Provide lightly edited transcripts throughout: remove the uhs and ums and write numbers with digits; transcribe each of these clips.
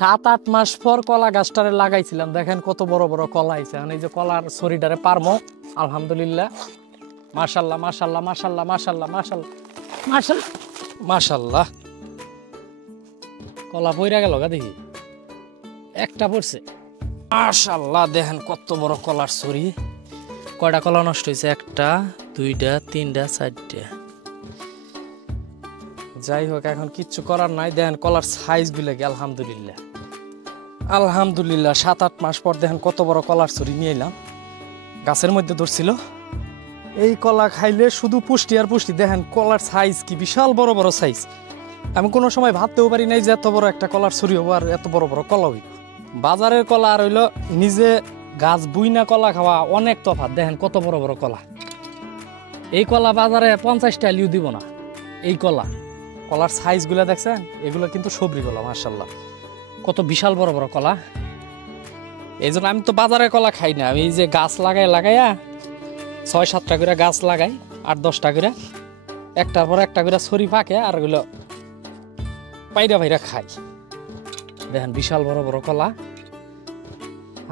7-8 মাস পর কলা গাছটারে লাগাইছিলাম, দেখেন কত বড় বড় কলা হয়েছে। এই যে কলার ছড়িটারে পারমো, আলহামদুলিল্লাহ, মাশাল্লাহ মাশাল্লাহ মাশাল্লাহ মাশাল্লাহ মাশাল্লাহ মাশাল্লাহ মাশাল্লাহ। কলা পইরা গেল গা, দেখি একটা পড়ছে, মাশাল্লাহ। দেখেন কত বড় কলার ছড়ি। কয়টা কলা নষ্ট হয়েছে? 1টা 2টা 3টা 4টা। যাই হোক, এখন কিচ্ছু করার নাই। দেখেন কলার সাইজ গুলো কি, আলহামদুলিল্লাহ আলহামদুলিল্লাহ। 7-8 মাস পর দেখেন কত বড় কলার ছড়ি নিয়ে এলাম, গাছের মধ্যে ধরছিল। এই কলা খাইলে শুধু পুষ্টি আর পুষ্টি। দেখেন কলার সাইজ কি, বিশাল বড় বড় সাইজ। আমি কোনো সময় ভাবতেও পারি নাই যে এত বড় একটা কলার ছড়ি হবো আর এত বড় বড় কলা হইব। বাজারের কলা আর হইলো নিজে গাছ বুইনা কলা খাওয়া অনেক তফাৎ। দেখেন কত বড় বড় কলা। এই কলা বাজারে 50টা লিউ দিব না। এই কলার সাইজ গুলা দেখছেন? এগুলো কিন্তু সবরি কলা, মাশাল্লাহ, কত বিশাল বড় বড় কলা। এই জন্য আমি তো বাজারে কলা খাই না, আমি এই যে গাছ লাগাইয়া 6-7টা করে গাছ লাগাই, 8-10টা করে, একটার পর একটা করে ছড়ি ফাঁকে, আর ওগুলো পাইরা খাই। দেখেন বিশাল বড় বড় কলা।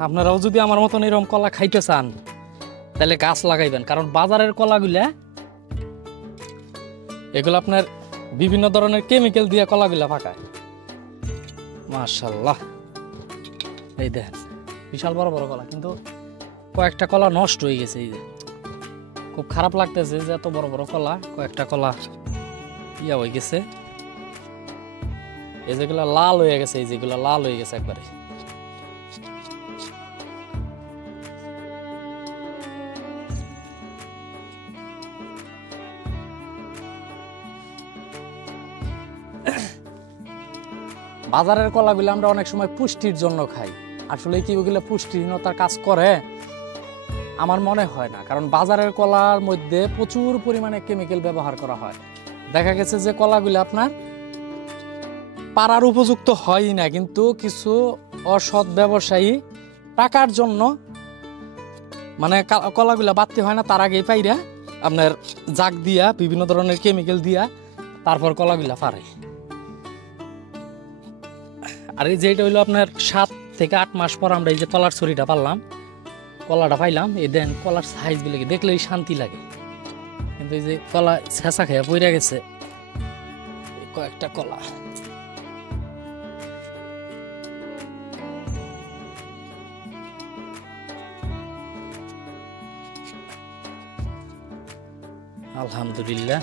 আপনারাও যদি আমার মতন এরকম কলা খাইতে চান তাহলে গাছ লাগাইবেন, কারণ বাজারের কলাগুলা এগুলো আপনার বিভিন্ন ধরনের কেমিক্যাল দিয়ে কলাগুলা পাকায়। মাশাল্লাহ, এই দেখেন বিশাল বড় বড় কলা, কিন্তু কয়েকটা কলা নষ্ট হয়ে গেছে। এই যে খুব খারাপ লাগতেছে যে এত বড় বড় কলা, কয়েকটা কলা ইয়া হয়ে গেছে। এই যেগুলা লাল হয়ে গেছে, এই যেগুলা লাল হয়ে গেছে একবারে। বাজারের কলাগুলো আমরা অনেক সময় পুষ্টির জন্য খাই, আসলে কি ওগুলো পুষ্টিহীনতার কাজ করে? আমার মনে হয় না, কারণ বাজারের কলার মধ্যে প্রচুর পরিমাণে কেমিক্যাল ব্যবহার করা হয়। দেখা গেছে যে কলাগুলো আপনার পাড়ার উপযুক্ত হয়ই না, কিন্তু কিছু অসৎ ব্যবসায়ী টাকার জন্য মানে কলাগুলা বাড়তে হয় না, তার আগেই পাইরা আপনার জাগ দিয়া বিভিন্ন ধরনের কেমিক্যাল দিয়া তারপর কলাগুলা পারে। আর এই যে এটা হইলো আপনার 7 থেকে 8 মাস পর আমরা এই যে কলার ছড়িটা পারলাম, কলাটা পাইলাম। এই দেন কলার সাইজ গুলো দেখলেই শান্তি লাগে, কিন্তু এই যে কলা ছেঁচা খেয়ে পইরা গেছে কয়েকটা কলা। আলহামদুলিল্লাহ।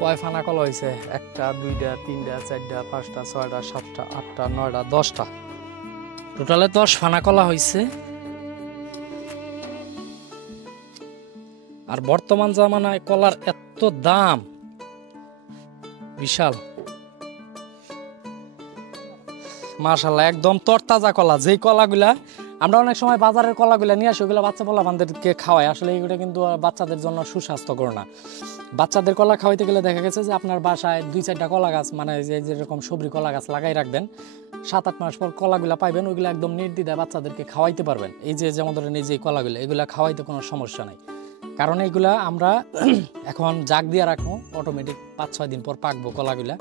কয় ফানা কলা হয়েছে? 1টা 2টা 3টা 4টা 5টা 6টা 7টা 8টা 9টা 10টা, টোটালে 10 ফানা কলা হয়েছে। আর বর্তমান জামানায় কলার এত দাম, বিশাল। মাশাআল্লাহ, একদম তরতাজা কলা। যেই কলাগুলা আমরা অনেক সময় বাজারের কলাগুলা নিয়ে আসি, ওগুলো বাচ্চা পোলাপানদেরকে খাওয়াই, আসলে এইগুলো কিন্তু বাচ্চাদের জন্য সুস্বাস্থ্যকর না। বাচ্চাদের কলা খাওয়াইতে গেলে দেখা গেছে যে আপনার বাসায় 2-4টা কলা গাছ, মানে যেরকম সবরি কলা গাছ লাগাই রাখবেন, 7-8 মাস পর কলাগুলা পাইবেন, ওইগুলো একদম নির্দ্বিধায় বাচ্চাদেরকে খাওয়াইতে পারবেন। এই যে যেমন ধরেন এই যে কলাগুলো, এগুলা খাওয়াইতে কোনো সমস্যা নাই, কারণ এইগুলা আমরা এখন জাগ দিয়ে রাখবো, অটোমেটিক 5-6 দিন পর পাকবো কলাগুলা,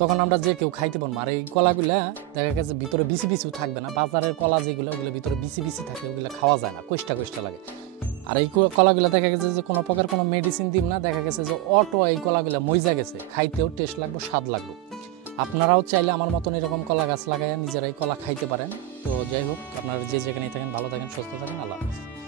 তখন আমরা যে কেউ খাইতে পারবো। আর এই কলাগুলা দেখা গেছে ভিতরে বিচি থাকবে না। বাজারের কলা যেগুলো, ওগুলো ভিতরে বিচি থাকে, ওগুলো খাওয়া যায় না, কোষ্টা লাগে। আর এই কলাগুলা দেখা গেছে যে কোনো প্রকার কোনো মেডিসিন দিব না, দেখা গেছে যে এই কলাগুলা মইজা গেছে, খাইতেও টেস্ট লাগবে, স্বাদ লাগবে। আপনারাও চাইলে আমার মতন এরকম কলা গাছ লাগাইয়া নিজেরাই কলা খাইতে পারেন। তো যাই হোক, আপনারা যে যেখানেই থাকেন ভালো থাকেন, সুস্থ থাকেন। আল্লাহ হাফেজ।